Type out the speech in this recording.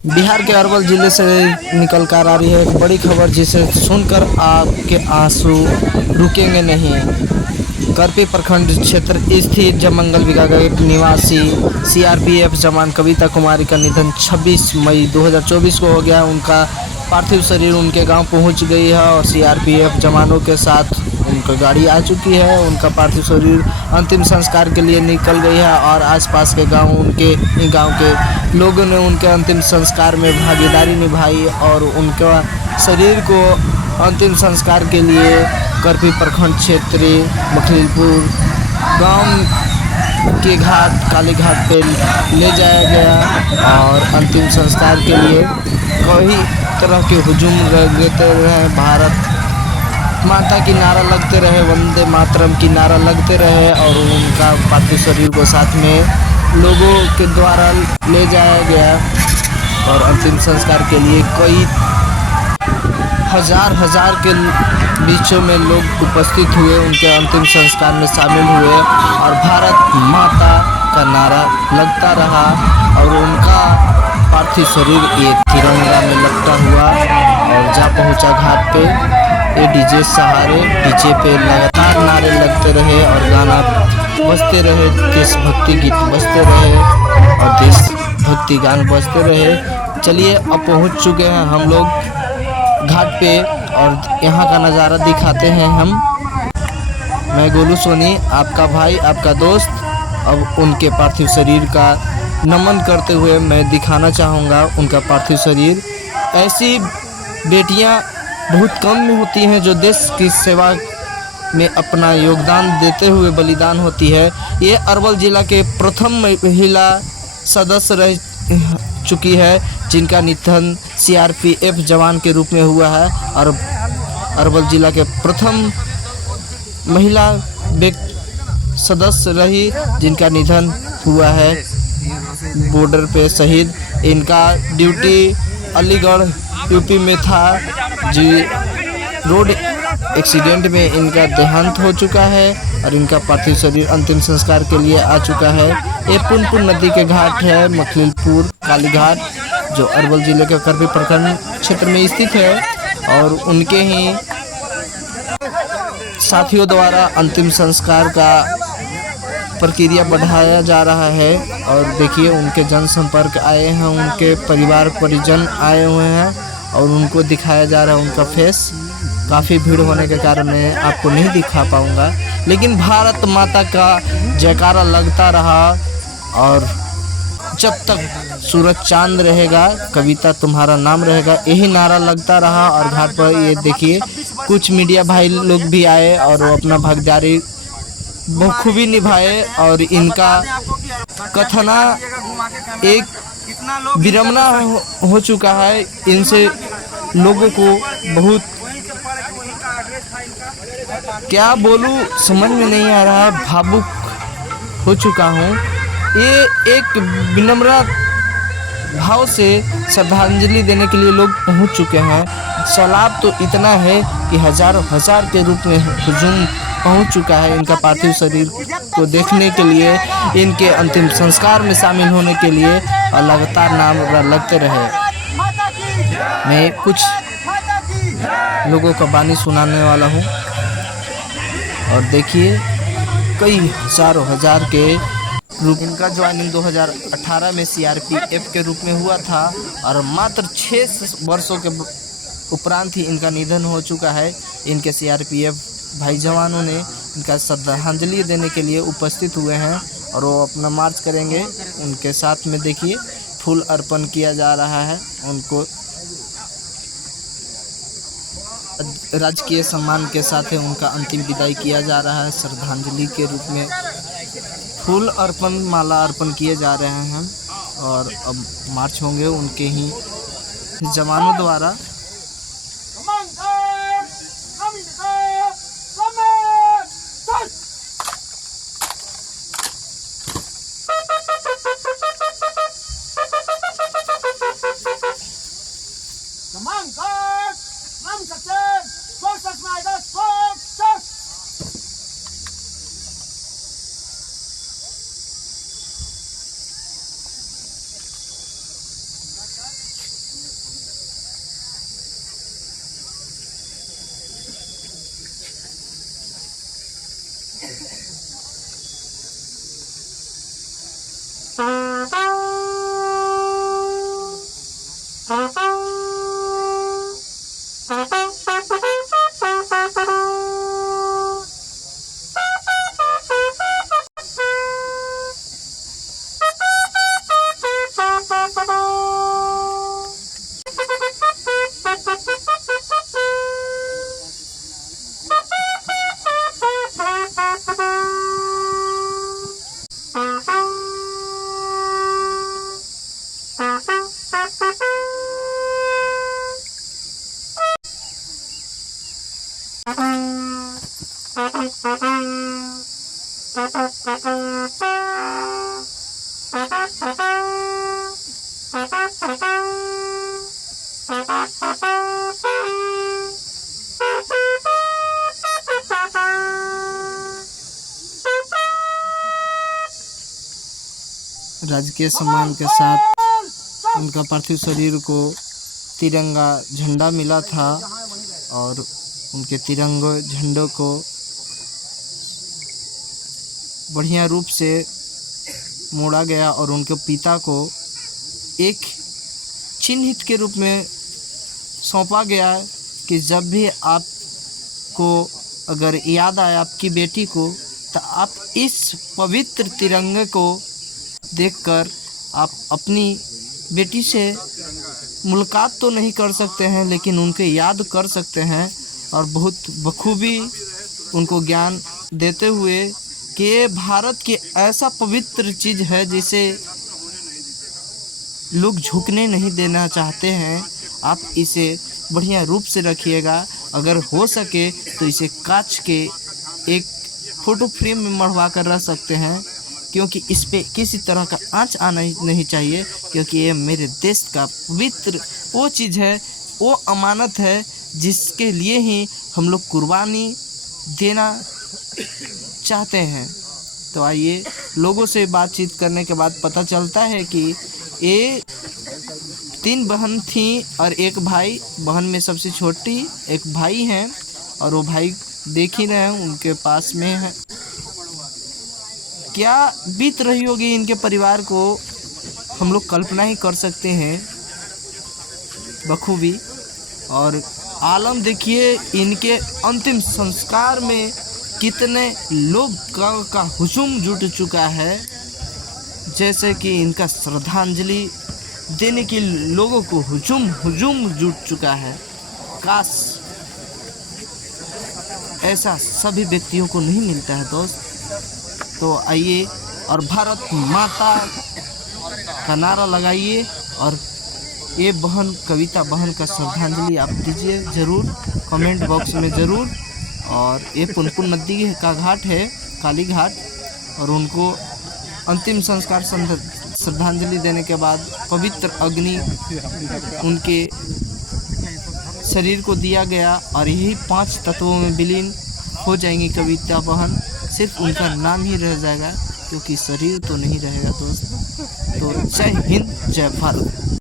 बिहार के अरवल जिले से निकल कर आ रही है एक बड़ी खबर, जिसे सुनकर आपके आंसू रुकेंगे नहीं। करपी प्रखंड क्षेत्र स्थित जमंगल विकास निवासी सीआरपीएफ जवान कविता कुमारी का निधन 26 मई 2024 को हो गया। उनका पार्थिव शरीर उनके गांव पहुंच गई है और सीआरपीएफ जवानों के साथ उनका गाड़ी आ चुकी है। उनका पार्थिव शरीर अंतिम संस्कार के लिए निकल गई है और आसपास के गांव के लोगों ने उनके अंतिम संस्कार में भागीदारी निभाई और उनका शरीर को अंतिम संस्कार के लिए करपी प्रखंड क्षेत्र मखलिलपुर गांव के घाट काली घाट पे ले जाया गया और अंतिम संस्कार के लिए कई तरह के हुजूम लगते रहे, भारत माता की नारा लगते रहे, वंदे मातरम की नारा लगते रहे और उनका पार्थिव शरीर को साथ में लोगों के द्वारा ले जाया गया और अंतिम संस्कार के लिए कई हजार के बीचों में लोग उपस्थित हुए, उनके अंतिम संस्कार में शामिल हुए और भारत माता का नारा लगता रहा और उनका पार्थिव शरीर एक तिरंगा में लपटा हुआ और जा पहुंचा घाट पे। ये डीजे सहारे डीजे पे लगातार नारे लगते रहे और गाना बजते रहे, देशभक्ति गीत बजते रहे और देशभक्ति गान बजते रहे। चलिए अब पहुंच चुके हैं हम लोग घाट पे और यहाँ का नज़ारा दिखाते हैं हम। मैं गोलू सोनी, आपका भाई, आपका दोस्त, अब उनके पार्थिव शरीर का नमन करते हुए मैं दिखाना चाहूँगा उनका पार्थिव शरीर। ऐसी बेटियाँ बहुत कम होती हैं जो देश की सेवा में अपना योगदान देते हुए बलिदान होती है। ये अरवल जिला के प्रथम महिला सदस्य रह चुकी है जिनका निधन सीआरपीएफ जवान के रूप में हुआ है और अरवल जिला के प्रथम महिला सदस्य रही जिनका निधन हुआ है बॉर्डर पे शहीद। इनका ड्यूटी अलीगढ़ यूपी में था जी। रोड एक्सीडेंट में इनका देहांत हो चुका है और इनका पार्थिव शरीर अंतिम संस्कार के लिए आ चुका है। ये पुनपुन नदी के घाट है मखलिलपुर काली घाट, जो अरवल जिले के करपी प्रखंड क्षेत्र में स्थित है और उनके ही साथियों द्वारा अंतिम संस्कार का प्रक्रिया बढ़ाया जा रहा है। और देखिए उनके जनसंपर्क आए हैं, उनके परिवार परिजन आए हुए हैं और उनको दिखाया जा रहा है उनका फेस। काफ़ी भीड़ होने के कारण मैं आपको नहीं दिखा पाऊँगा, लेकिन भारत माता का जयकारा लगता रहा और जब तक सूरज चांद रहेगा कविता तुम्हारा नाम रहेगा, यही नारा लगता रहा। और घाट पर ये देखिए कुछ मीडिया भाई लोग भी आए और वो अपना भागीदारी बखूबी निभाए और इनका कथना एक विडंबना हो चुका है। इनसे लोगों को बहुत क्या बोलूं समझ में नहीं आ रहा, भावुक हो चुका हूँ। ये एक विनम्र भाव से श्रद्धांजलि देने के लिए लोग पहुँच चुके हैं। सैलाब तो इतना है कि हजार के रूप में हुजूम पहुंच चुका है इनका पार्थिव शरीर को देखने के लिए, इनके अंतिम संस्कार में शामिल होने के लिए और लगातार नाम लगते रहे। मैं कुछ लोगों का बानी सुनाने वाला हूं और देखिए कई हजार के रूप। इनका ज्वाइनिंग 2018 में सीआरपीएफ के रूप में हुआ था और मात्र 6 वर्षों के उपरांत ही इनका निधन हो चुका है। इनके सीआरपीएफ भाई जवानों ने इनका श्रद्धांजलि देने के लिए उपस्थित हुए हैं और वो अपना मार्च करेंगे। उनके साथ में देखिए फूल अर्पण किया जा रहा है, उनको राजकीय सम्मान के साथ उनका अंतिम विदाई किया जा रहा है। श्रद्धांजलि के रूप में फूल अर्पण माला अर्पण किए जा रहे हैं और अब मार्च होंगे उनके ही जवानों द्वारा। राजकीय सम्मान के साथ उनका पार्थिव शरीर को तिरंगा झंडा मिला था और उनके तिरंगे झंडों को बढ़िया रूप से मोड़ा गया और उनके पिता को एक चिन्हित के रूप में सौंपा गया कि जब भी आपको अगर याद आए आपकी बेटी को, तो आप इस पवित्र तिरंगे को देखकर आप अपनी बेटी से मुलाकात तो नहीं कर सकते हैं, लेकिन उनके याद कर सकते हैं और बहुत बखूबी उनको ज्ञान देते हुए कि ये भारत की ऐसा पवित्र चीज़ है जिसे लोग झुकने नहीं देना चाहते हैं। आप इसे बढ़िया रूप से रखिएगा, अगर हो सके तो इसे कांच के एक फ़ोटो फ्रेम में मढ़वा कर रख सकते हैं, क्योंकि इस पे किसी तरह का आँच आना नहीं चाहिए, क्योंकि ये मेरे देश का पवित्र वो चीज़ है, वो अमानत है जिसके लिए ही हम लोग कुर्बानी देना चाहते हैं। तो आइए, लोगों से बातचीत करने के बाद पता चलता है कि ये 3 बहन थी और एक भाई, बहन में सबसे छोटी एक भाई हैं और वो भाई देख ही रहे हैं उनके पास में है। क्या बीत रही होगी इनके परिवार को हम लोग कल्पना ही कर सकते हैं बखूबी। और आलम देखिए, इनके अंतिम संस्कार में कितने लोग का हुजूम जुट चुका है, जैसे कि इनका श्रद्धांजलि देने के लोगों को हुजूम जुट चुका है। काश ऐसा सभी व्यक्तियों को नहीं मिलता है दोस्त। तो आइए और भारत माता का नारा लगाइए और ये बहन कविता बहन का श्रद्धांजलि आप दीजिए ज़रूर कमेंट बॉक्स में ज़रूर। और ये पुनपुन नदी का घाट है, काली घाट, और उनको अंतिम संस्कार श्रद्धांजलि देने के बाद पवित्र अग्नि उनके शरीर को दिया गया और यही 5 तत्वों में विलीन हो जाएंगी कविता बहन। सिर्फ उनका नाम ही रह जाएगा, क्योंकि शरीर तो नहीं रहेगा दोस्त। तो जय हिंद, जय भारत।